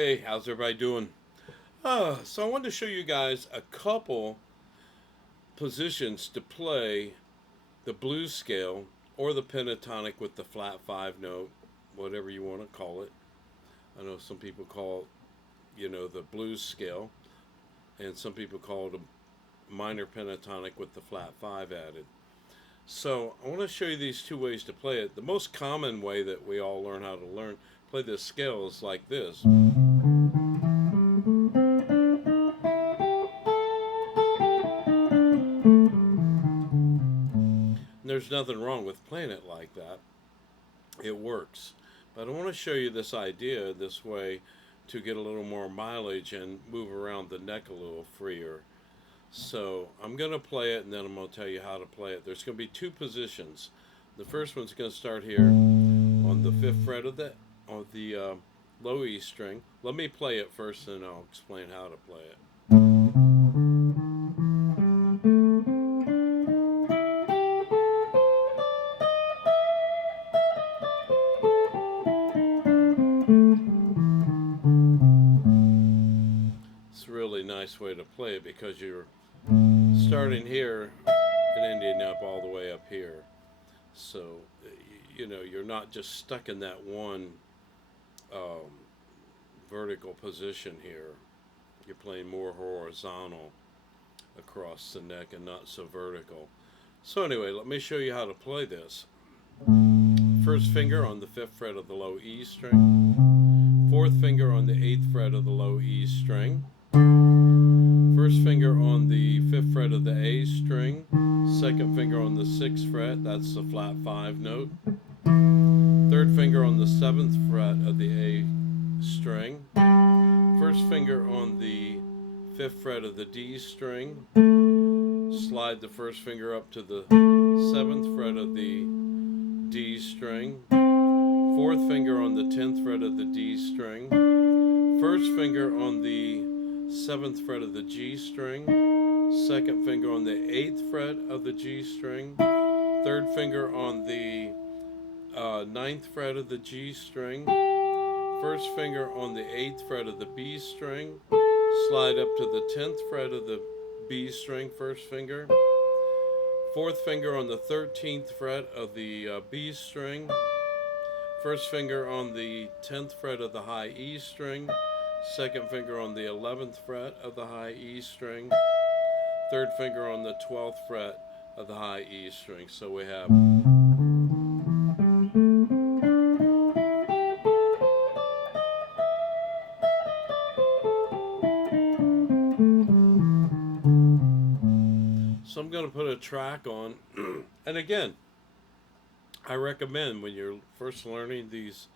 Hey, how's everybody doing? So I wanted to show you guys a couple positions to play the blues scale or the pentatonic with the flat five note, whatever you want to call it. I know some people call the blues scale, and some people call it a minor pentatonic with the flat five added. So I want to show you these two ways to play it. The most common way that we all learn how to play this scale is like this. There's nothing wrong with playing it like that. It works. But I want to show you this idea this way to get a little more mileage and move around the neck a little freer. So I'm going to play it and then I'm going to tell you how to play it. There's going to be two positions. The first one's going to start here on the 5th fret of the low E string. Let me play it first and I'll explain how to play it. It's a really nice way to play it because you're starting here and ending up all the way up here. So, you're not just stuck in that one vertical position here. You're playing more horizontal across the neck and not so vertical. So anyway, let me show you how to play this. First finger on the 5th fret of the low E string. Fourth finger on the 8th fret of the low E string. First finger on the 5th fret of the A string. Second finger on the 6th fret, that's the flat 5 note. Third finger on the 7th fret of the A string. First finger on the 5th fret of the D string. Slide the first finger up to the 7th fret of the D string. Fourth finger on the 10th fret of the D string. First finger on the 7th fret of the G string. Second finger on the 8th fret of the G string. Third finger on the 9th fret of the G string. First finger on the 8th fret of the B string. Slide up to the 10th fret of the B string, first finger. Fourth finger on the 13th fret of the B string. First finger on the 10th fret of the high E string. Second finger on the 11th fret of the high E string. Third finger on the 12th fret of the high E string. So we have So I'm going to put a track on. And again, I recommend when you're first learning these,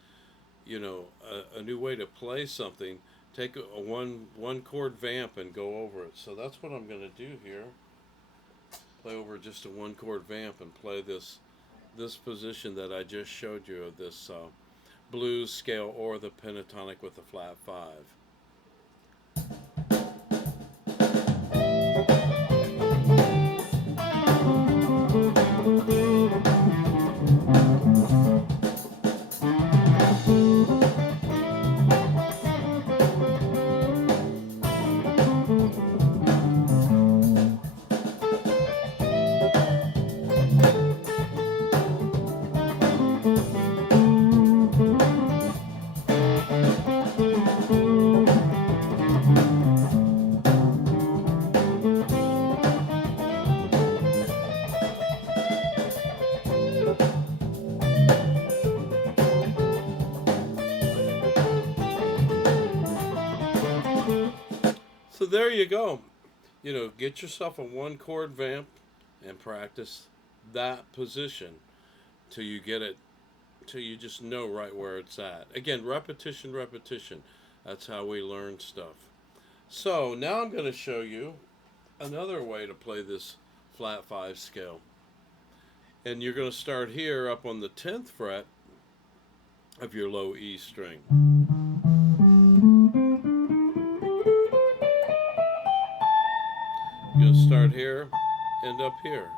a new way to play something, take a one chord vamp and go over it. So that's what I'm going to do here. Play over just a one chord vamp and play this position that I just showed you of this blues scale or the pentatonic with the flat 5. So there you go. Get yourself a one chord vamp and practice that position till you get it, till you just know right where it's at. Again, repetition, repetition. That's how we learn stuff. So now I'm going to show you another way to play this flat 5 scale. And you're going to start here up on the 10th fret of your low E string. You're going to start here, end up here.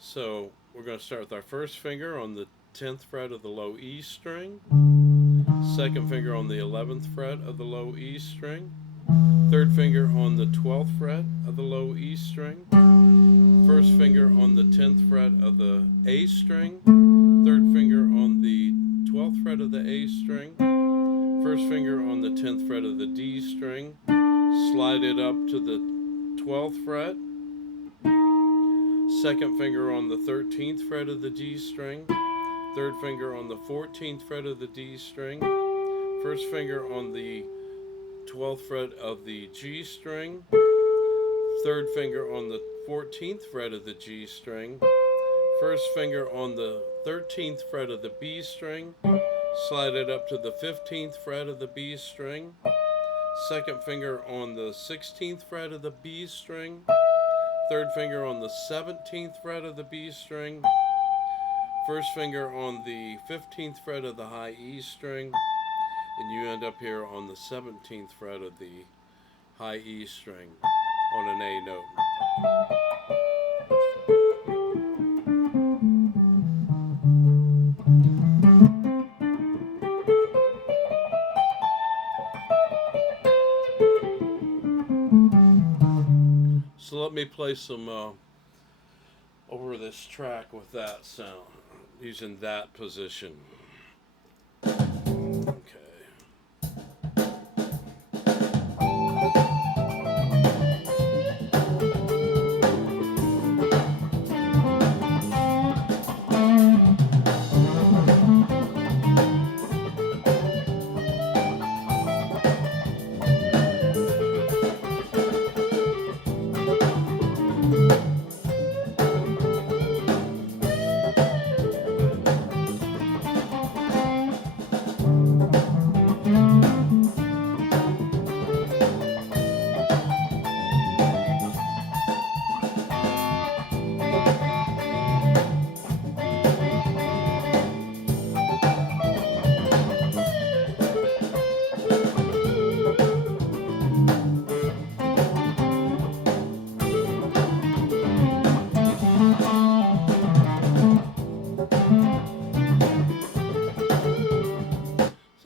So we're going to start with our first finger on the 10th fret of the low E string. second finger on the 11th fret of the low E string, third finger on the 12th fret of the low E string, first finger on the 10th fret of the A string, third finger on the 12th fret of the A string, first finger on the 10th fret of the D string, slide it up to the 12th fret, second finger on the 13th fret of the D string, third finger on the 14th fret of the D string, first finger on the 12th fret of the G string, third finger on the 14th fret of the G string, first finger on the 13th fret of the B string, slide it up to the 15th fret of the B string, second finger on the 16th fret of the B string, third finger on the 17th fret of the B string, first finger on the 15th fret of the high E string, and you end up here on the 17th fret of the high E string on an A note. So let me play some over this track with that sound, using that position.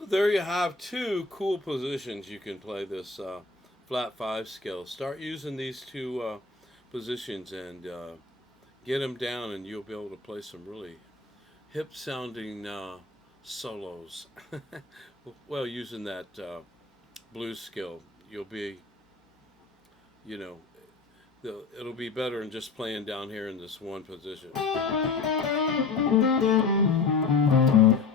There you have two cool positions you can play this flat 5 scale. Start using these two positions and get them down, and you'll be able to play some really hip sounding solos. Well, using that blues skill, you'll be, you know, it'll be better than just playing down here in this one position. I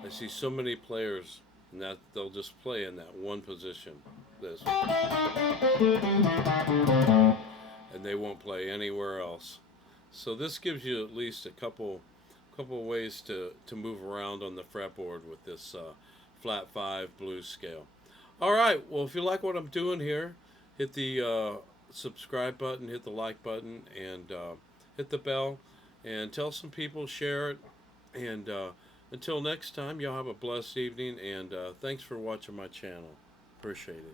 see so many players and that they'll just play in that one position, this, and they won't play anywhere else. So this gives you at least a couple ways to move around on the fretboard with this flat 5 blues scale. All right, well, if you like what I'm doing here, hit the subscribe button, hit the like button, and hit the bell, and tell some people, share it, and until next time, y'all have a blessed evening, and thanks for watching my channel. Appreciate it.